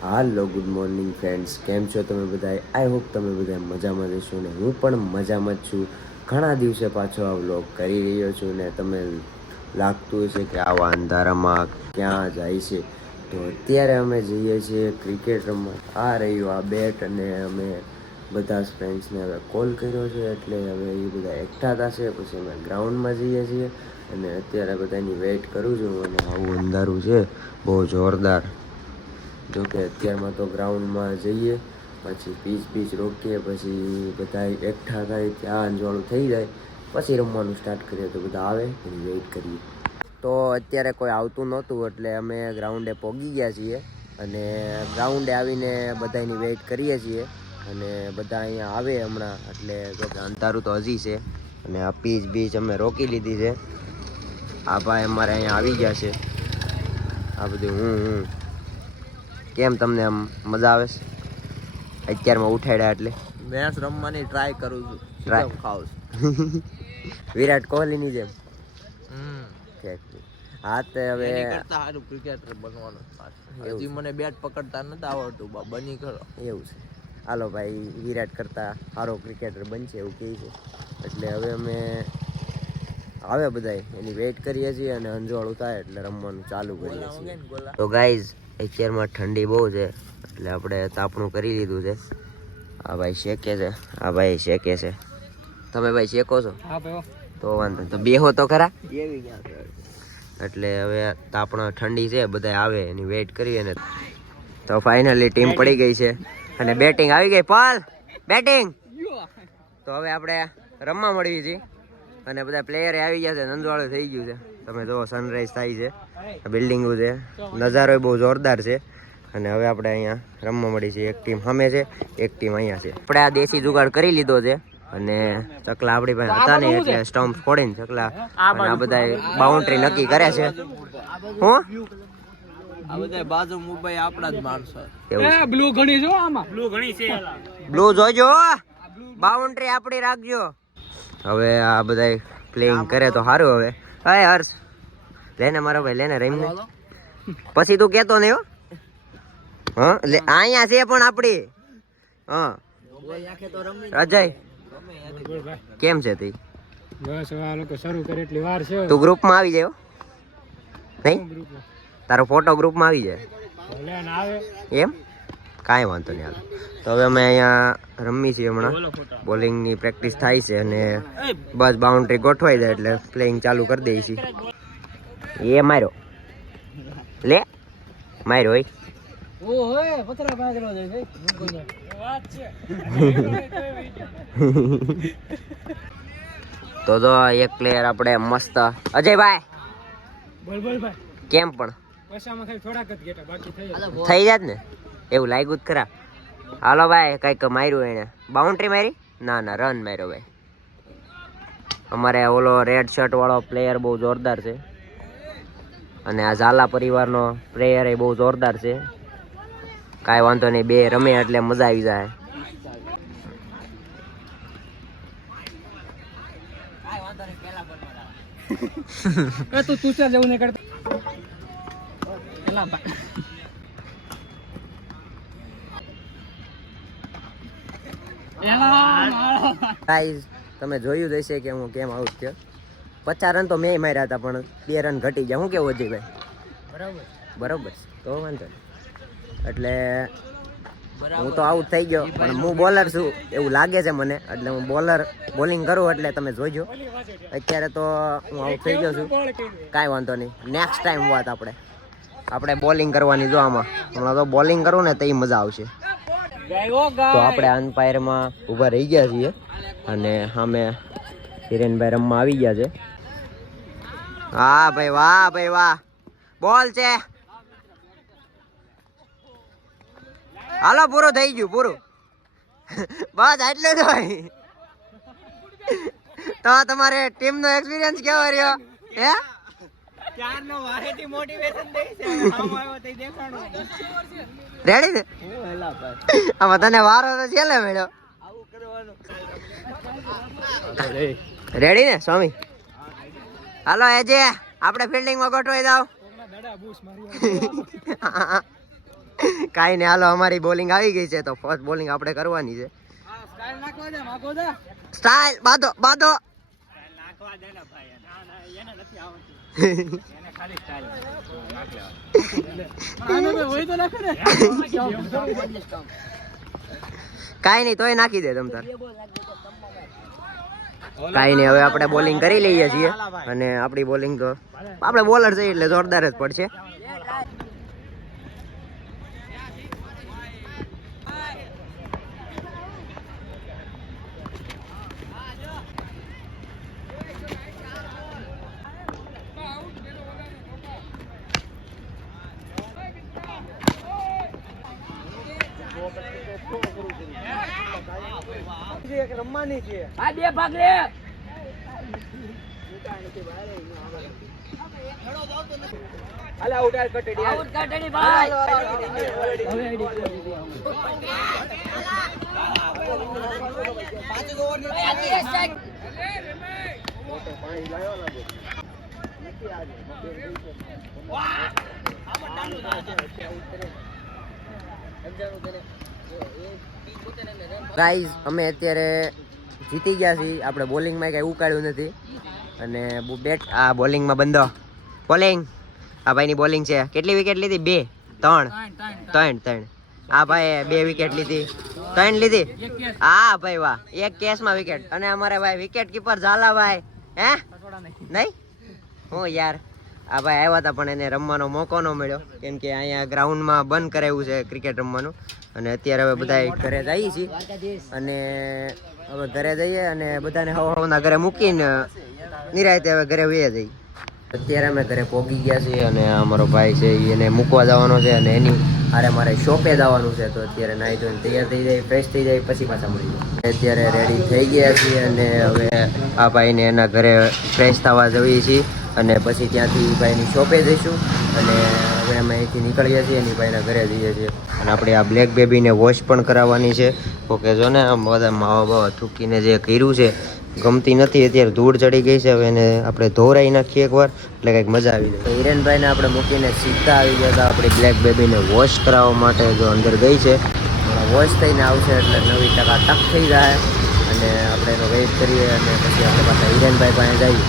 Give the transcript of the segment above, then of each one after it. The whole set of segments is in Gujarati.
હાલો ગુડ મોર્નિંગ ફ્રેન્ડ્સ, કેમ છો તમે બધા? આઈ હોપ તમે બધા મજામાં જશો ને હું પણ મજામાં જ છું. ઘણા દિવસે પાછો આ વ્લોગ કરી રહ્યો છું ને તમે લાગતું હશે કે આવા અંધારામાં ક્યાં જાય છે. તો અત્યારે અમે જઈએ છીએ ક્રિકેટ રમવા. આ રહ્યું આ બેટ અને અમે બધા જ ફ્રેન્ડ્સને હવે કોલ કર્યો છે એટલે હવે એ બધા એકઠા થશે પછી અમે ગ્રાઉન્ડમાં જઈએ છીએ. અને અત્યારે બધાની વેઇટ કરું છું અને આવું અંધારું છે બહુ જોરદાર. જોકે અત્યારમાં તો ગ્રાઉન્ડમાં જઈએ પછી પીચ રોકીએ પછી બધા એકઠા થાય ત્યાં અંજવાળું થઈ જાય પછી રમવાનું સ્ટાર્ટ કરીએ તો બધા આવે એની વેઇટ કરીએ. તો અત્યારે કોઈ આવતું નહોતું એટલે અમે ગ્રાઉન્ડે પહોંચી ગયા છીએ અને ગ્રાઉન્ડે આવીને બધાની વેઇટ કરીએ છીએ અને બધા અહીંયા આવે હમણાં એટલે અંધારું તો હજી છે અને આ પીચ અમે રોકી લીધી છે. આ ભાઈ અમારે અહીંયા આવી ગયા છે. આ બધું હું કેમ તમને આમ મજા આવે છે અત્યારમાં ઉઠાડ્યા એટલે? મેચ રમવાની ટ્રાય કરું છું. ટ્રાય ખાવ વિરાટ કોહલીની જેમ. હા તો હવે સારું ક્રિકેટર બનવાનું. હજી મને બેટ પકડતા નથી આવડતું, બની ખરો. એવું છે. હાલો ભાઈ, વિરાટ કરતા સારો ક્રિકેટર બનશે એવું કહે છે એટલે હવે અમે આવે બધાય એની વેઇટ કરીએ છીએ અને અંજવાળું થાય એટલે રમવાનું ચાલુ કરીએ છીએ. તો ગાઈઝ અત્યારમાં ઠંડી બહુ છે એટલે આપણે તાપણું કરી લીધું છે. આ ભાઈ શેકે છે, આ ભાઈ શેકે છે. તમે ભાઈ શેકો છો? તો વાંધો તો બેહો તો ખરા. એટલે હવે તાપણો ઠંડી છે, બધા આવે એની વેઇટ કરીએ ને. તો ફાઇનલી ટીમ પડી ગઈ છે અને બેટિંગ આવી ગઈ. પાલ બેટિંગ. તો હવે આપણે રમવા મળવી છીએ અને બધા પ્લેયરે આવી ગયા છે. નંદવાળું થઈ ગયું છે. તમે જો સનરાઈઝ થાય છે, બિલ્ડિંગો છે, નજારો બહુ જોરદાર છે. અને હવે આપણે અહીંયા રમવા મળી છે. એક ટીમ સામે છે, એક ટીમ અહીંયા છે. આપણે આ દેશી જુગાડ કરી લીધો છે અને ચકલા આપણી પાસે હતા નહીં એટલે સ્ટમ્પ ફોડીને ચકલા આ બધા બાઉન્ડ્રી નક્કી કરે છે. હું આ બધા બાજુ મુંબઈ આપણા જ માણસો. બ્લુ ઘણી જો આમાં બ્લુ ઘણી છે. બ્લુ જોજો, બાઉન્ડ્રી આપણી રાખજો. હવે આ બધા પ્લેઇંગ કરે તો સારું. હવે હાય હર્ષ લેને મારો ભાઈ લેને રહીને પછી તું કેતો નહીં હો. હા લે અહીંયા છે પણ આપડી. હા અજય કેમ છે તી? બસ આ લોકો શરૂ કરે એટલી વાર છે. તું ગ્રુપમાં આવી જાય નહીં? તારો ફોટો ગ્રુપમાં આવી જાય એમ? કાંઈ વાંધો નહીં. હાલ તો હવે અમે અહીંયા રમી છીએ. હમણાં બોલિંગની પ્રેક્ટિસ થાય છે અને બસ બાઉન્ડ્રી ગોઠવાઈ જાય એટલે પ્લેઇંગ ચાલુ કરી દઈએ છીએ. એ માર્યો લે માર્યો હોય. તો જો એક પ્લેયર આપણે મસ્ત અજયભાઈ કેમ પણ થઈ જાત ને એવું લાગ્યું જ ખરા. હાલો ભાઈ કઈક માર્યું એને. બાઉન્ડ્રી મારી? ના ના રન માર્યો ભાઈ. અમારે ઓલો રેડ શર્ટ વાળો પ્લેયર બહુ જોરદાર છે અને આ ઝાલા પરિવારનો પ્લેયર એ બહુ જોરદાર છે. કાંઈ વાંધો નહીં, બે રમે એટલે મજા આવી જાય. તમે જોયું જ હશે કે હું કેમ આઉટ થયો. 50 રન તો મેં માર્યા હતા પણ 2 રન ઘટી ગયા. શું કેવું અજયભાઈ? બરોબર તો વાંધો નહીં. એટલે હું તો આઉટ થઈ ગયો પણ હું બોલર છું એવું લાગે છે મને એટલે હું બોલિંગ કરું એટલે તમે જોઈજો. અત્યારે તો હું આઉટ થઈ ગયો છું. કાંઈ વાંધો નહીં, નેક્સ્ટ ટાઈમ વાત આપણે બોલિંગ કરવાની. જો આમાં હમણાં તો બોલિંગ કરું ને તો એ મજા આવશે. તો આપણે અમ્પાયરમાં ઊભા રહી ગયા છીએ અને સામે હિરેનભાઈ રમવા આવી ગયા છે. હા ભાઈ વાહ ભાઈ વાહ, બોલ છે. હાલો પૂરું થઈ ગયું, પૂરું. બસ આટલું જ હોય. તો તમારે ટીમનો એક્સપિરિયન્સ કેવો રહ્યો? હે રેડી ને? આમાં તને વારો તો છેલ્લે મળ્યો. રેડી ને સ્વામી? હાલો એજે આપણે ફિલ્ડિંગમાં ગોઠવાઈ જાવ. કાંઈ નહીં, હાલો અમારી બોલિંગ આવી ગઈ છે તો ફર્સ્ટ બોલિંગ આપણે કરવાની છે. સ્ટાઇલ બાંધો બાંધો. કાંઈ નહીં તોય નાખી દે તમ તાર. કાંઈ નહીં, હવે આપણે બોલિંગ કરી લઈએ છીએ અને આપણી બોલિંગ તો આપણે બોલર છે એટલે જોરદાર જ પડશે. રમવાની છે આ બે ભાગ લે. અલે આઉટ કટેડી આઉટ કટેડી ભાઈ. ગાઈઝ અમે અત્યારે જીતી ગયા છીએ. આપણે બોલિંગમાં કઈ ઉકાળ્યું નથી અને બેટ આ બોલિંગમાં બંધો બોલિંગ. આ ભાઈની બોલિંગ છે. કેટલી વિકેટ લીધી? 2 3 આ ભાઈ 2 વિકેટ લીધી, 3 લીધી. હા ભાઈ વાહ, એક કેસમાં વિકેટ. અને અમારે ભાઈ વિકેટ કીપર ઝાલા ભાઈ. હે નહીં હું યાર આ ભાઈ આવ્યા હતા પણ એને રમવાનો મોકો ન મળ્યો કેમ કે અહીંયા ગ્રાઉન્ડમાં બંધ કરાવ્યું છે ક્રિકેટ રમવાનું. અને અત્યારે હવે બધા ઘરે જઈએ છીએ અને હવે ઘરે જઈએ અને બધાને હવાના ઘરે મૂકીને નિરાયતે હવે ઘરે વહી જઈએ. અત્યારે અમે ઘરે પહોંચી ગયા છીએ અને અમારો ભાઈ છે એને મૂકવા જવાનો છે અને એની અરે મારે શોપે જવાનું છે તો અત્યારે નાહી ધોઈને તૈયાર થઈ જાય, ફ્રેશ થઈ જાય પછી પાછા મળી જાય. અત્યારે રેડી થઈ ગયા છીએ અને હવે આ ભાઈને એના ઘરે ફ્રેશ થવા જઈએ છીએ અને પછી ત્યાંથી ભાઈની શોપે જઈશું અને હવે અમે અહીંથી નીકળીએ છીએ એની ભાઈના ઘરે જઈએ છીએ. અને આપણે આ બ્લેક બેબીને વોશ પણ કરાવવાની છે. ઓકે જો ને આમ બધા માવા બાવા થૂકીને જે કર્યું છે ગમતી નથી. અત્યારે ધૂળ ચડી ગઈ છે, હવે એને આપણે ધોરાઈ નાખીએ એકવાર એટલે કંઈક મજા આવી જાય. તો હિરેનભાઈને આપણે મૂકીને સીધા આવી ગયા હતા આપણી બ્લેક બેબીને વોશ કરાવવા માટે. જો અંદર ગઈ છે, વોશ થઈને આવશે એટલે નવી ટક થઈ જાય અને આપણે એનો વેઇટ કરીએ અને પછી આપણે પાછા હિરેનભાઈ પાસે જઈએ.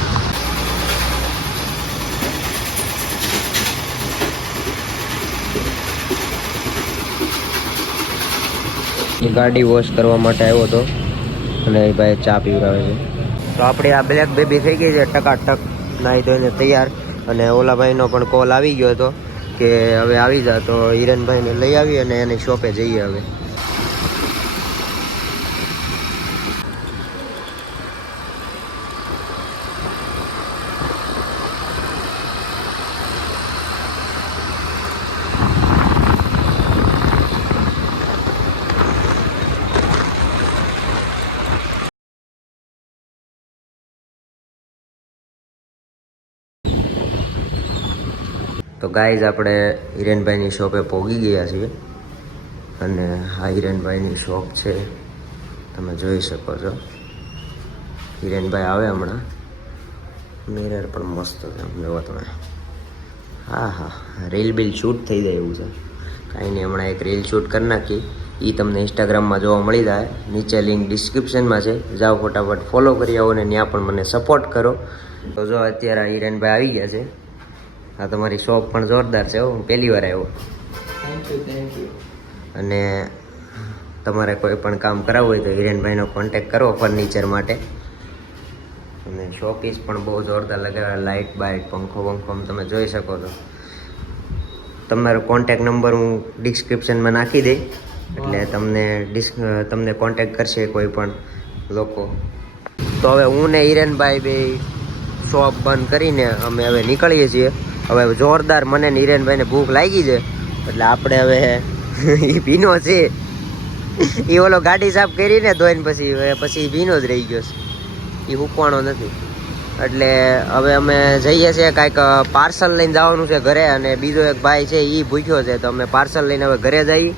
એ ગાડી વોશ કરવા માટે આવ્યો હતો અને એ ભાઈ ચા પીવડાવે છે. તો આપણી આ બ્લેક બેબી થઈ ગઈ છે ટકાટક નાહી ધોઈને તૈયાર. અને ઓલા ભાઈનો પણ કોલ આવી ગયો હતો કે હવે આવી જા, તો હિરેનભાઈને લઈ આવી અને એની શોપે જઈએ હવે. તો ગાઈઝ આપણે હિરેનભાઈની શોપે પહોંચી ગયા છીએ અને આ હિરેનભાઈની શોપ છે, તમે જોઈ શકો છો. હિરેનભાઈ આવે હમણાં. મિરર પણ મસ્ત છે, જોવો તમે. હા હા, રીલ બિલ શૂટ થઈ જાય એવું છે. કાંઈ નહીં, હમણાં એક રીલ શૂટ કરી નાખી, એ તમને ઇન્સ્ટાગ્રામમાં જોવા મળી જાય. નીચે લિંક ડિસ્ક્રિપ્શનમાં છે, જાઓ ફટાફટ ફોલો કરી આવો ને ત્યાં પણ મને સપોર્ટ કરો. તો જો અત્યારે હિરેનભાઈ આવી ગયા છે. હા, તમારી શોપ પણ જોરદાર છે. હું પહેલી વાર આવ્યો. Thank you. અને તમારે કોઈ પણ કામ કરાવવું હોય તો હિરેનભાઈનો કોન્ટેક કરો ફર્નિચર માટે. અને શોપીસ પણ બહુ જોરદાર લગાવ્યા, લાઇટ બાઇટ પંખો તમે જોઈ શકો છો. તમારો કોન્ટેક નંબર હું ડિસ્ક્રિપ્શનમાં નાખી દઈ એટલે તમને કોન્ટેક કરશે કોઈ પણ લોકો. તો હવે હું ને હિરેનભાઈ બે શોપ બંધ કરીને અમે હવે નીકળીએ છીએ. હવે જોરદાર મને ને હિરેનભાઈને ભૂખ લાગી છે એટલે આપણે હવે એ ભીનો છે એ ઓલો ગાડી સાફ કરીને ધોઈને પછી ભીનો જ રહી ગયો છે, એ મૂકવાનો નથી. એટલે હવે અમે જઈએ છીએ, કાંઈક પાર્સલ લઈને જવાનું છે ઘરે. અને બીજો એક ભાઈ છે એ ભૂખ્યો છે તો અમે પાર્સલ લઈને હવે ઘરે જઈએ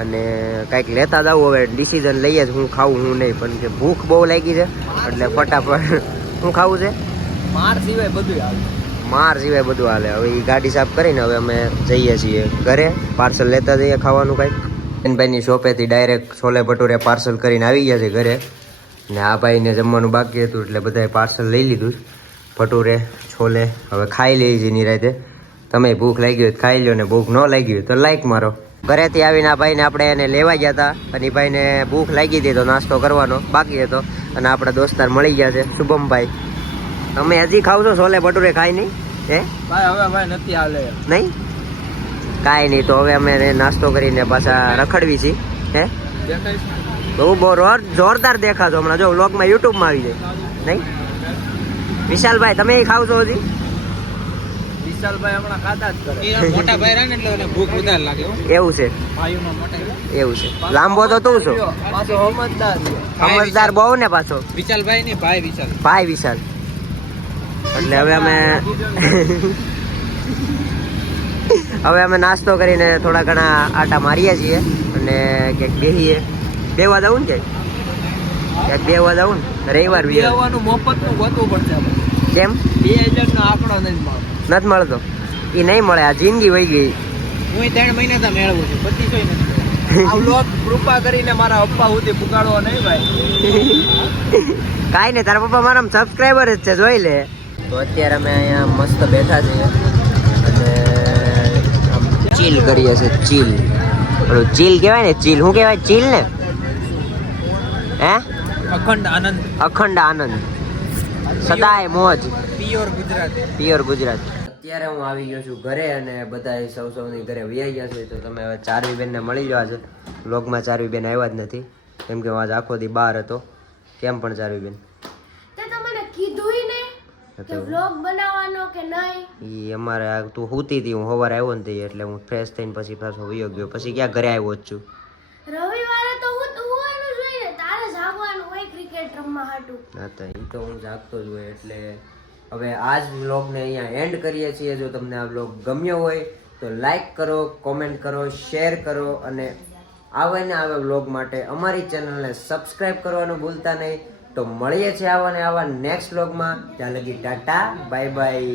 અને કાંઈક લેતા જવું. હવે ડિસિઝન લઈએ જ હું ખાવું હું નહીં, પણ કે ભૂખ બહુ લાગી છે એટલે ફટાફટ શું ખાવું છે. માર સિવાય બધું આવે. માર સિવાય બધું હાલે. હવે એ ગાડી સાફ કરીને હવે અમે જઈએ છીએ ઘરે. પાર્સલ લેતા જઈએ ખાવાનું કાંઈક. ભાઈની શોપેથી ડાયરેક્ટ છોલે ભટુરે પાર્સલ કરીને આવી ગયા છે ઘરે. ને આ ભાઈને જમવાનું બાકી હતું એટલે બધાએ પાર્સલ લઈ લીધું. ભટુરે છોલે હવે ખાઈ લઈએ છીએ નિરાતે. તમે ભૂખ લાગી હોય તો ખાઈ લો, ને ભૂખ ન લાગી હોય તો લાઈક મારો. ઘરેથી આવીને આ ભાઈને આપણે એને લેવા ગયા હતા અને એ ભાઈને ભૂખ લાગી હતી તો નાસ્તો કરવાનો બાકી હતો. અને આપણા દોસ્તાર મળી ગયા છે શુભમભાઈ. તમે હજી ખાવ છો છોલે ભટુરે? ખાઈ નહીં હે ભાઈ હવે ભાઈ નથી હાલે નહીં? કાંઈ નહીં, તો હવે અમે નાસ્તો કરીને પાછા રખડવી છીએ. હે બહુ જોરદાર દેખાશો હમણાં. જો વ્લોગમાં યુટ્યુબમાં આવી જાય નહીં? વિશાલભાઈ તમે ખાવ છો હજી? વિશાલભાઈ હમણાં ખાતા જ કરે. મોટા ભાઈ રહે ને એટલે એને ભૂખ વધારે લાગે હો. એવું છે, ભાઈઓમાં મોટા એવું છે. લાંબો તો તું છો, પાછો સમજદાર છે. સમજદાર બહુ ને પાછો. વિશાલભાઈ ની ભાઈ વિશાલ. ભાઈ વિશાલ. એટલે હવે અમે નાસ્તો કરીને થોડા ઘણા આટા મારીએ છીએ અને ક્યાંક બેસીએ. બેવા જવું ને ક્યાંક બેવા જવું ને રવિવાર બેવાનું મફતનું ગોતવું પડશે આપણે. કેમ 2000 નો આંકડો નથી મળતો. નથી મળતો? એ નહીં મળે, આ જિંદગી વહી ગઈ. હું 3 મહિના તો મેળવું છું, 2500 નથી. આ વ્લોગ કૃપા કરીને મારા પપ્પા સુધી પુગાડવો નહીં ભાઈ. કાંઈ નહીં, તારા પપ્પા મારા સબસ્ક્રાઈબર જ છે, જોઈ લે. તો અત્યારે અમે અહીંયા મસ્ત બેઠા છીએ અને ચીલ કરીએ છીએ. ચીલ, પેલું ચીલ કહેવાય ને, ચીલ શું કહેવાય? ચીલ ને હે અખંડ આનંદ, અખંડ આનંદ, સદાય મોજ, પ્યોર ગુજરાતી. પ્યોર ગુજરાતી. અત્યારે હું આવી ગયો છું ઘરે અને બધા સૌની ઘરે વહી ગયા છે. તો તમે હવે ચારવી બેનને મળી જવા છે. વ્લોગમાં ચારવી બેન આવ્યા જ નથી કેમ કે હું આજ આખો દી બહાર હતો. કેમ પણ ચારવી બેન? વ્લોગ બનાવવાનો કે નહીં? ઈ અમારે તું સૂતી હતી, હું સવારે આવ્યો ને એટલે હું ફ્રેશ થઈને પછી પાછો વયો ગયો. પછી ક્યાં ઘરે આવ્યો જ છું. રવિવારે તો હું હોવાનું જોઈએ ને, તારે જાગવાનું હોય ક્રિકેટ રમવા હાટું. ના તો એ તો હું જાગતો જ હોય. એટલે હવે આજ વ્લોગને અહીંયા એન્ડ કરીએ છીએ. જો તમને આ વ્લોગ ગમ્યો હોય તો લાઈક કરો, કોમેન્ટ કરો, શેર કરો અને આવે ને આવા વ્લોગ માટે અમારી ચેનલને સબસ્ક્રાઈબ કરવાનું ભૂલતા નહીં. તો મળીએ છીએ આવા ને આવા નેક્સ્ટ વ્લોગમાં. ત્યાં લગી ટાટા, બાય બાય.